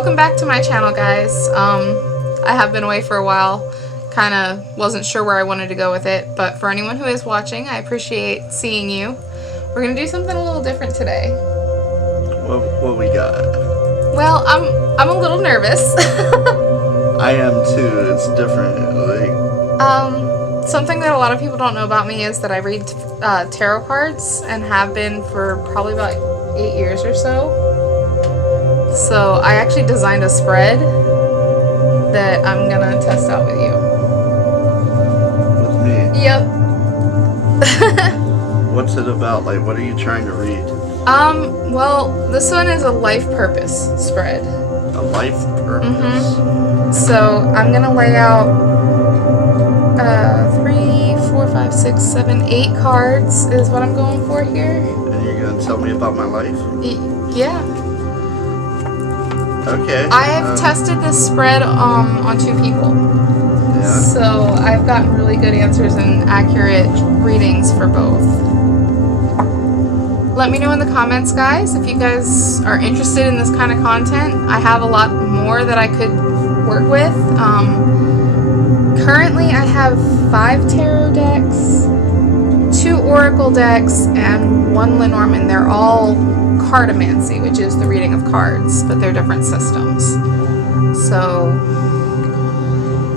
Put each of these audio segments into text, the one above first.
welcome back to my channel, guys. I have been away for a while. Kind of wasn't sure where I wanted to go with it, but for anyone who is watching, I appreciate seeing you. We're gonna do something a little different today. What we got? Well, I'm a little nervous. I am too. It's different. Something that a lot of people don't know about me is that I read tarot cards and have been for probably about 8 years or so. So I actually designed a spread that I'm gonna test out with you. With me? Yep. What's it about? Like, what are you trying to read? Well, this one is a life purpose spread. A life purpose? So I'm gonna lay out 3, 4, 5, 6, 7, 8 cards is what I'm going for here. And you're gonna tell me about my life? Yeah. Okay. I have tested this spread on 2 people. Yeah. So I've gotten really good answers and accurate readings for both. Let me know in the comments, guys, if you guys are interested in this kind of content. I have a lot more that I could work with. Currently I have 5 tarot decks, 2 oracle decks, and 1 Lenormand. They're all cartomancy, which is the reading of cards, but they're different systems. So,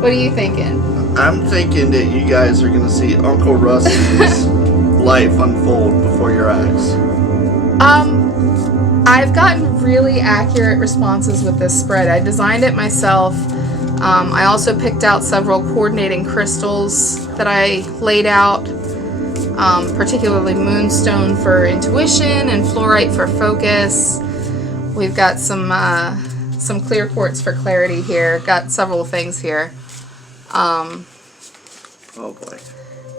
what are you thinking? I'm thinking that you guys are gonna see Uncle Rusty's life unfold before your eyes. I've gotten really accurate responses with this spread. I designed it myself. I also picked out several coordinating crystals that I laid out, particularly moonstone for intuition and fluorite for focus. We've got some clear quartz for clarity here. Got several things here. Oh boy.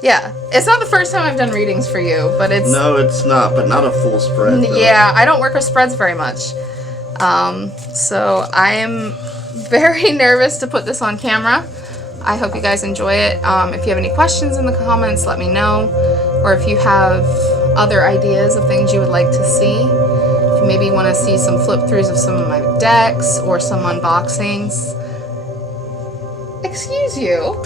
Yeah, it's not the first time I've done readings for you, but it's... No, it's not, but not a full spread, though. Yeah, I don't work with spreads very much. So I am very nervous to put this on camera. I hope you guys enjoy it. If you have any questions in the comments, let me know. Or if you have other ideas of things you would like to see. If you maybe want to see some flip-throughs of some of my decks or some unboxings. Excuse you.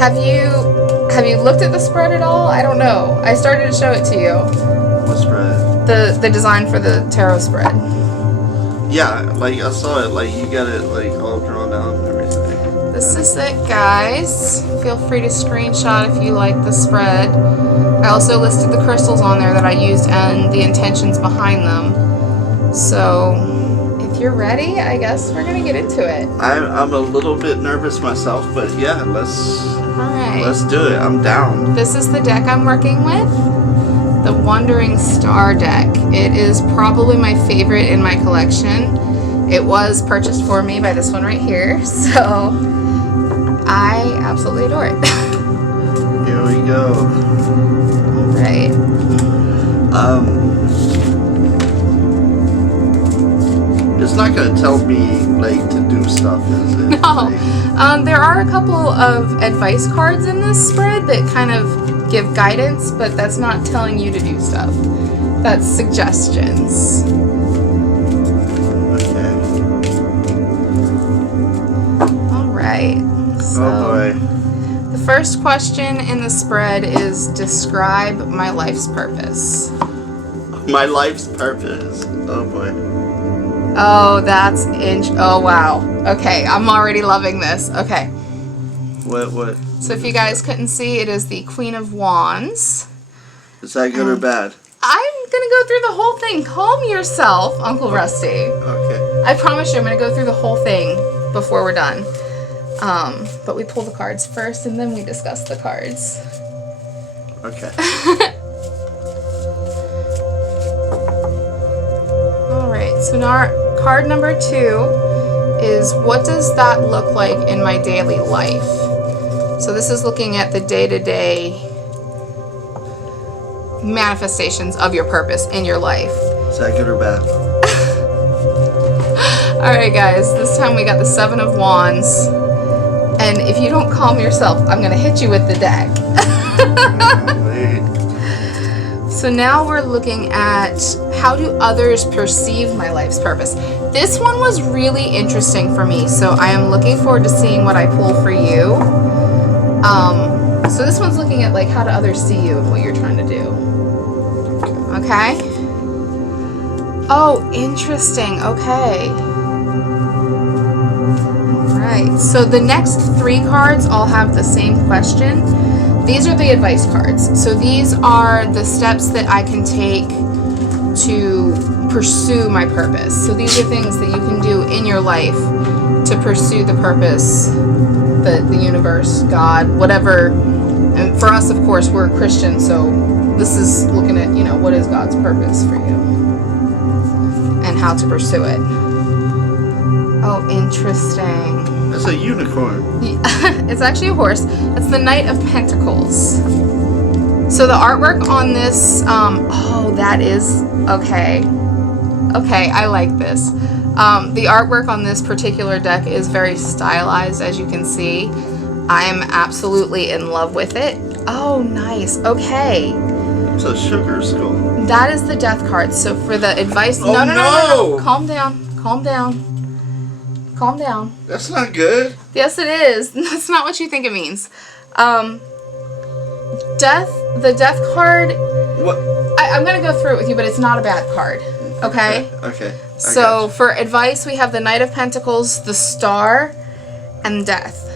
Have you looked at the spread at all? I don't know. I started to show it to you. What spread? The design for the tarot spread. Yeah, like I saw it, like you got it like all drawn out and everything. This is it, guys. Feel free to screenshot if you like the spread. I also listed the crystals on there that I used and the intentions behind them. So if you're ready, I guess we're gonna get into it. I'm a little bit nervous myself, but yeah, let's do it. I'm down. This is the deck I'm working with, the Wandering Star deck. It is probably my favorite in my collection. It was purchased for me by this one right here, so I absolutely adore it. Here we go. Alright. It's not gonna tell me like to do stuff, is it? No. There are a couple of advice cards in this spread that kind of give guidance, but that's not telling you to do stuff. That's suggestions. Okay. Alright. So, Oh boy. the first question in the spread is describe my life's purpose. My life's purpose. Oh boy. Oh, that's oh wow. Okay, I'm already loving this. Okay. What? So if you guys couldn't see, it is the Queen of Wands. Is that good or bad? I'm gonna go through the whole thing. Calm yourself, Uncle Rusty. Okay. I promise you I'm gonna go through the whole thing before we're done. But we pull the cards first and then we discuss the cards. Okay. Alright, so now card number 2 is what does that look like in my daily life? So this is looking at the day-to-day manifestations of your purpose in your life. Is that good or bad? Alright guys, this time we got the 7 of Wands. And if you don't calm yourself, I'm going to hit you with the deck. So now we're looking at how do others perceive my life's purpose. This one was really interesting for me, so I am looking forward to seeing what I pull for you. So this one's looking at like how do others see you and what you're trying to do. Okay. Oh, interesting. Okay. All right. So the next 3 cards all have the same question. These are the advice cards. So these are the steps that I can take to pursue my purpose. So these are things that you can do in your life to pursue the purpose, the universe, God, whatever. And for us, of course, we're Christian, so this is looking at, what is God's purpose for you and how to pursue it. Oh, interesting. It's a unicorn. It's actually a horse. It's the Knight of Pentacles. So the artwork on this, that is, okay. Okay, I like this. The artwork on this particular deck is very stylized, as you can see. I am absolutely in love with it. Oh, nice. Okay. It's a sugar skull. That is the death card. So for the advice... Oh, No. Calm down. Calm down. Calm down. That's not good. Yes, it is. That's not what you think it means. The death card... What? I'm going to go through it with you, but it's not a bad card. Okay? Okay. So for advice, we have the Knight of Pentacles, the Star, and Death.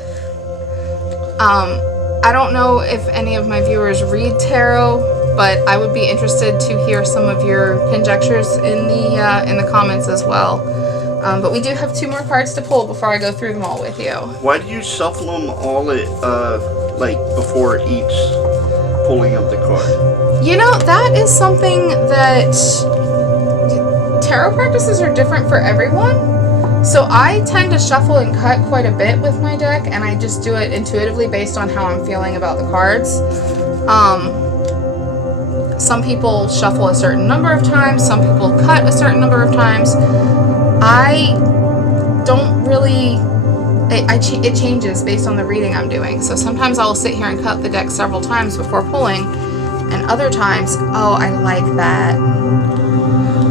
I don't know if any of my viewers read tarot, but I would be interested to hear some of your conjectures in the comments as well. But we do have 2 more cards to pull before I go through them all with you. Why do you shuffle them all before each pulling of the card? That is something that tarot practices are different for everyone. So I tend to shuffle and cut quite a bit with my deck, and I just do it intuitively based on how I'm feeling about the cards. Some people shuffle a certain number of times, some people cut a certain number of times. I don't really... It changes based on the reading I'm doing. So sometimes I will sit here and cut the deck several times before pulling, and other times, oh, I like that.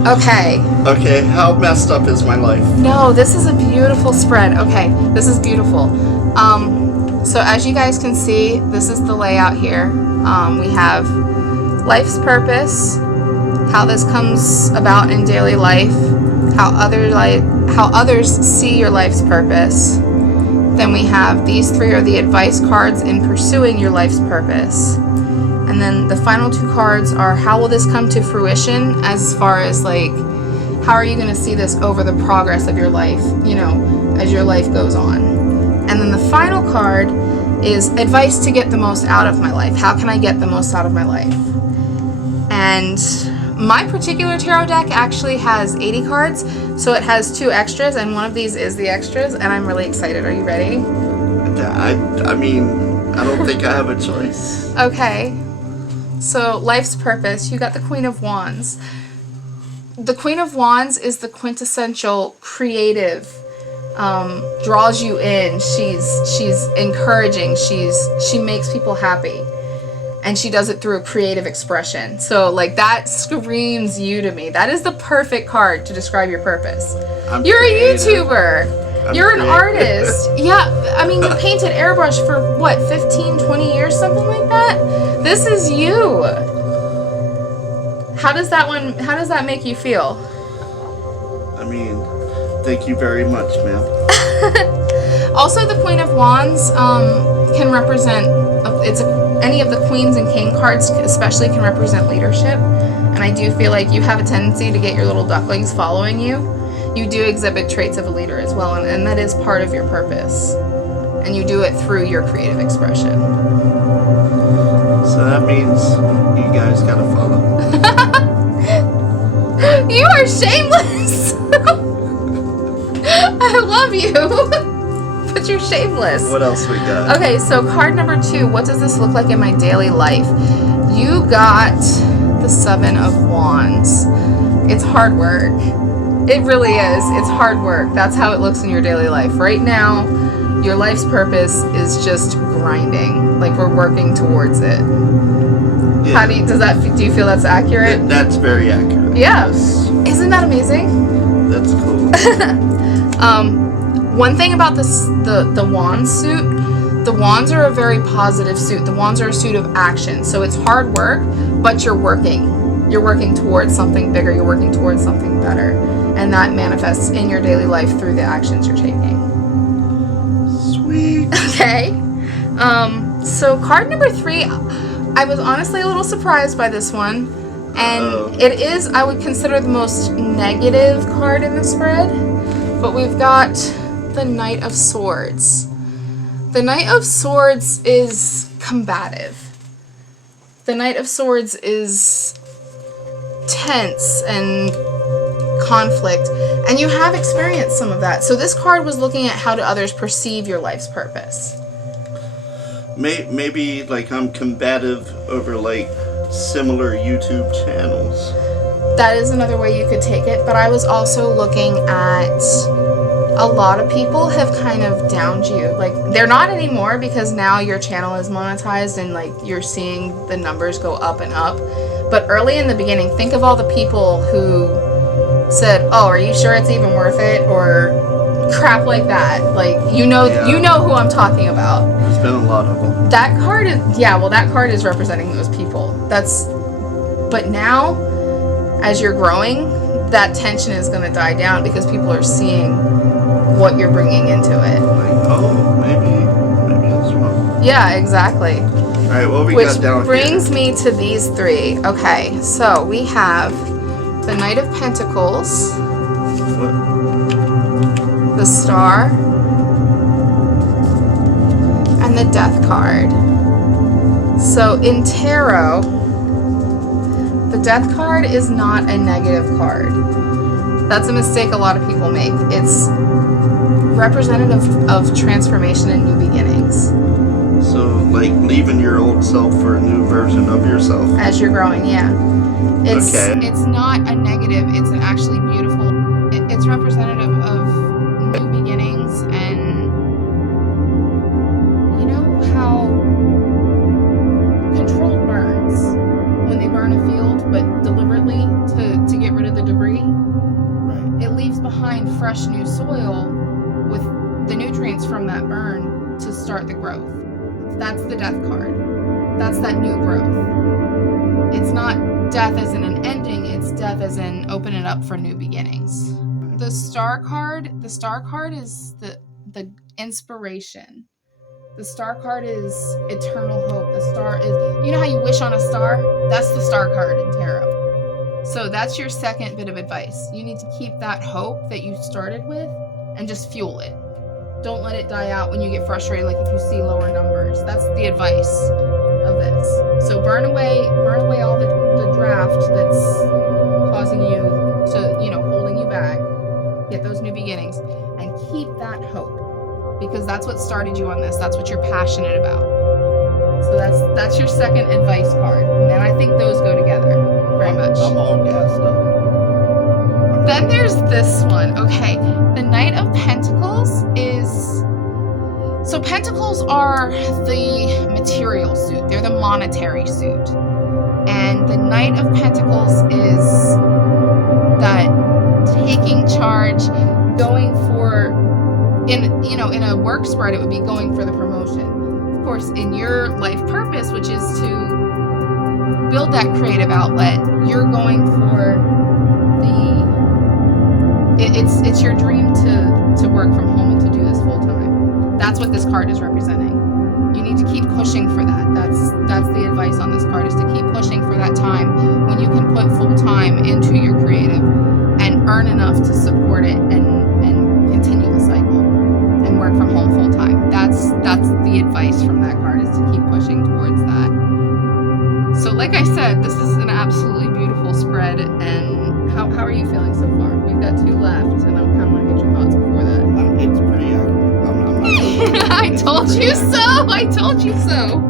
Okay. Okay, how messed up is my life? No, this is a beautiful spread. Okay, this is beautiful. So as you guys can see, this is the layout here. We have life's purpose, how this comes about in daily life, how others see your life's purpose. Then we have these 3 are the advice cards in pursuing your life's purpose. And then the final 2 cards are how will this come to fruition, as far as how are you going to see this over the progress of your life, as your life goes on. And then the final card is advice to get the most out of my life. How can I get the most out of my life? And my particular tarot deck actually has 80 cards, so it has 2 extras, and one of these is the extras, and I'm really excited. Are you ready? Yeah, I mean, I don't think I have a choice. Okay. So, life's purpose, you got the Queen of Wands. The Queen of Wands is the quintessential creative, draws you in. She's encouraging. She makes people happy, and she does it through a creative expression. So that screams you to me. That is the perfect card to describe your purpose. You're creative. A YouTuber. You're an artist. Yeah, I mean, you painted airbrush for what, 15, 20 years, something like that? This is you. How does that make you feel? I mean, thank you very much, ma'am. Also, the Queen of Wands can represent, any of the Queens and King cards especially can represent leadership. And I do feel like you have a tendency to get your little ducklings following you. You do exhibit traits of a leader as well, and that is part of your purpose. And you do it through your creative expression. So that means you guys gotta follow. You are shameless! I love you! But you're shameless. What else we got? Okay, so card number 2, what does this look like in my daily life? You got the 7 of Wands. It's hard work. It really is. It's hard work. That's how it looks in your daily life. Right now, Your life's purpose is just grinding. Like, we're working towards it. Yeah. Do you feel that's accurate? That's very accurate. Yeah. Yes. Isn't that amazing? That's cool. One thing about the wand suit, the wands are a very positive suit. The wands are a suit of action. So it's hard work, but you're working. You're working towards something bigger. You're working towards something better. And that manifests in your daily life through the actions you're taking. Sweet. Okay. So card number 3, I was honestly a little surprised by this one. And it is, I would consider, the most negative card in the spread. But we've got the Knight of Swords. The Knight of Swords is combative. The Knight of Swords is tense and conflict, and you have experienced some of that. So this card was looking at how do others perceive your life's purpose. Maybe like I'm combative over like similar YouTube channels. That is another way you could take it, but I was also looking at a lot of people have kind of downed you. Like, they're not anymore because now your channel is monetized and like you're seeing the numbers go up and up. But early in the beginning, think of all the people who said, "Oh, are you sure it's even worth it?" or crap like that. Like, you know who I'm talking about. There's been a lot of them. That card is representing those people. But now, as you're growing, that tension is going to die down because people are seeing what you're bringing into it. Like, oh, maybe that's wrong. Yeah, exactly. All right, what we Which got down brings here? me to these 3. Okay, so we have the Knight of Pentacles, What? the Star, and the Death card. So in tarot, the Death card is not a negative card. That's a mistake a lot of people make. It's representative of transformation and new beginnings. So, like leaving your old self for a new version of yourself. As you're growing, yeah. It's not a negative, it's an actually beautiful, it's representative of new beginnings. And you know how controlled burns, when they burn a field, but deliberately to get rid of the debris, Right. it leaves behind fresh new soil with the nutrients from that burn to start the growth. That's the Death card. That's that new growth. It's not death as in an ending, it's death as in open it up for new beginnings. The Star card is the inspiration. The Star card is eternal hope. The star is, you know how you wish on a star? That's the Star card in tarot. So that's your second bit of advice. You need to keep that hope that you started with and just fuel it. Don't let it die out when you get frustrated, like if you see lower numbers. That's the advice of this. So burn away all the draft that's causing you to, holding you back. Get those new beginnings and keep that hope, because that's what started you on this. That's what you're passionate about. So that's your second advice card. And then I think those go together very much. I'm all gassed up. Then there's this one. Okay, the Knight of Pentacles is... So Pentacles are the material suit. They're the monetary suit. And the Knight of Pentacles is that taking charge, going for... In a work spread, it would be going for the promotion. Of course, in your life purpose, which is to build that creative outlet, you're going for it's your dream to work from home and to do this full time. That's what this card is representing. You need to keep pushing for that. That's the advice on this card, is to keep pushing for that time when you can put full time into your creative and earn enough to support it and continue the cycle and work from home full time. That's the advice from that card, is to keep pushing towards that. So like I said, this is an absolutely beautiful spread. And how are you feeling so far? We've got 2 left, and I kind of want to get your thoughts before that. It's pretty accurate. I'm not I told you so. I told you so.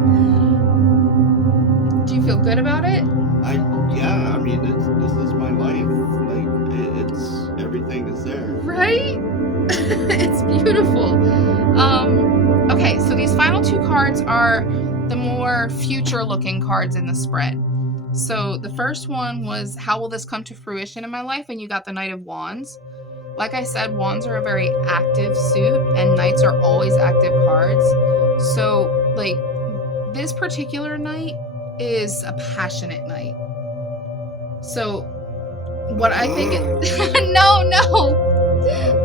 Do you feel good about it? I mean, this is my life. Like, it's everything is there. Right? It's beautiful. Okay, so these final two cards are the more future-looking cards in the spread. So the first one was, how will this come to fruition in my life? And you got the Knight of Wands. Like I said, Wands are a very active suit, and Knights are always active cards. So, like, this particular Knight is a passionate Knight. So, what I think no.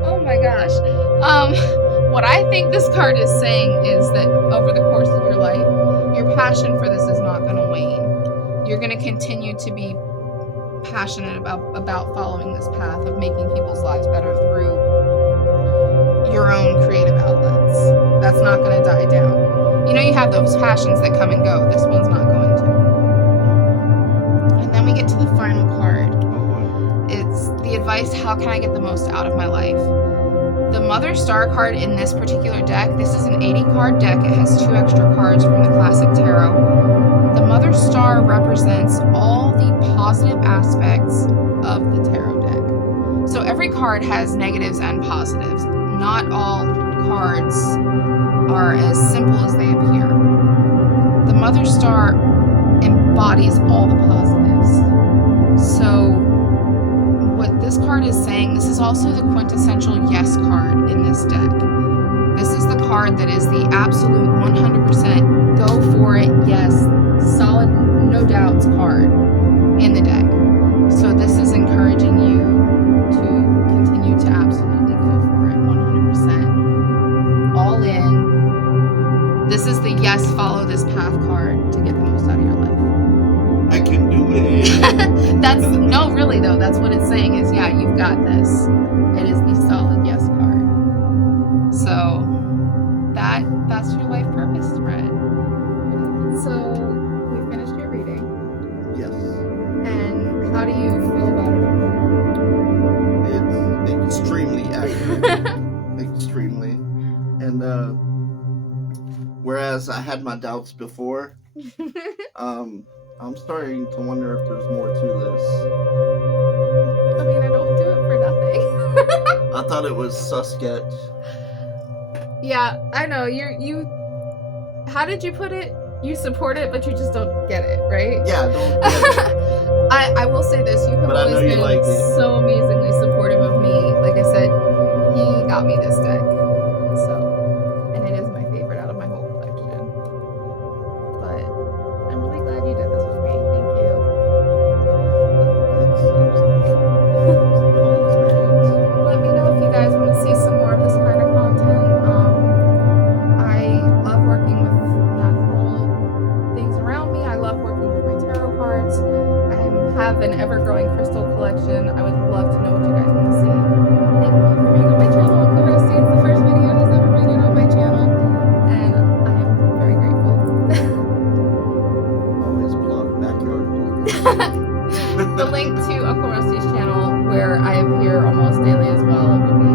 Oh my gosh. What I think this card is saying is that over the course of your life, your passion for this is not going to wane. You're going to continue to be passionate about following this path of making people's lives better through your own creative outlets. That's not going to die down. You know, you have those passions that come and go. This one's not going to. And then we get to the final card. It's the advice, how can I get the most out of my life? The Mother Star card in this particular deck, this is an 80 card deck. It has 2 extra cards from the Classic Tarot. The Mother Star represents all the positive aspects of the tarot deck. So every card has negatives and positives. Not all cards are as simple as they appear. The Mother Star embodies all the positives. So what this card is saying, this is also the quintessential yes card in this deck. This is the card that is the absolute 100% go for it, yes, solid, no doubts card in the deck. So this is encouraging you to continue to absolutely go for it, 100%. All in. This is the yes, follow this path card to get the most out of your life. I can do it. That's no, really though. That's what it's saying is, yeah, you've got this. It is the solid yes card. So that's your life purpose spread. So we finished your reading. Yes. And how do you feel about it? It's extremely accurate. Extremely. And whereas I had my doubts before, I'm starting to wonder if there's more to this. I mean, I don't do it for nothing. I thought it was Susket. Yeah, I know. You. How did you put it? You support it, but you just don't get it, right? Yeah, I don't get it. I will say this: you have But I know always you been like it. so amazingly supportive of me. Like I said, he got me this deck, and it is my favorite out of my whole collection. But I'm really glad you did this with me. Thank you. It's a cool experience. Let me know if you guys want to see some more of this kind of content. I love working with natural things around me. I love working with my tarot cards. I have an ever-growing crystal collection. I would love to know what you guys want to see. Thank you for being on my channel. Uncle Rusty is the first video he's ever been in on my channel, and I am very grateful. Always plug backyard. The link to Uncle Rusty's channel, where I appear almost daily as well, will be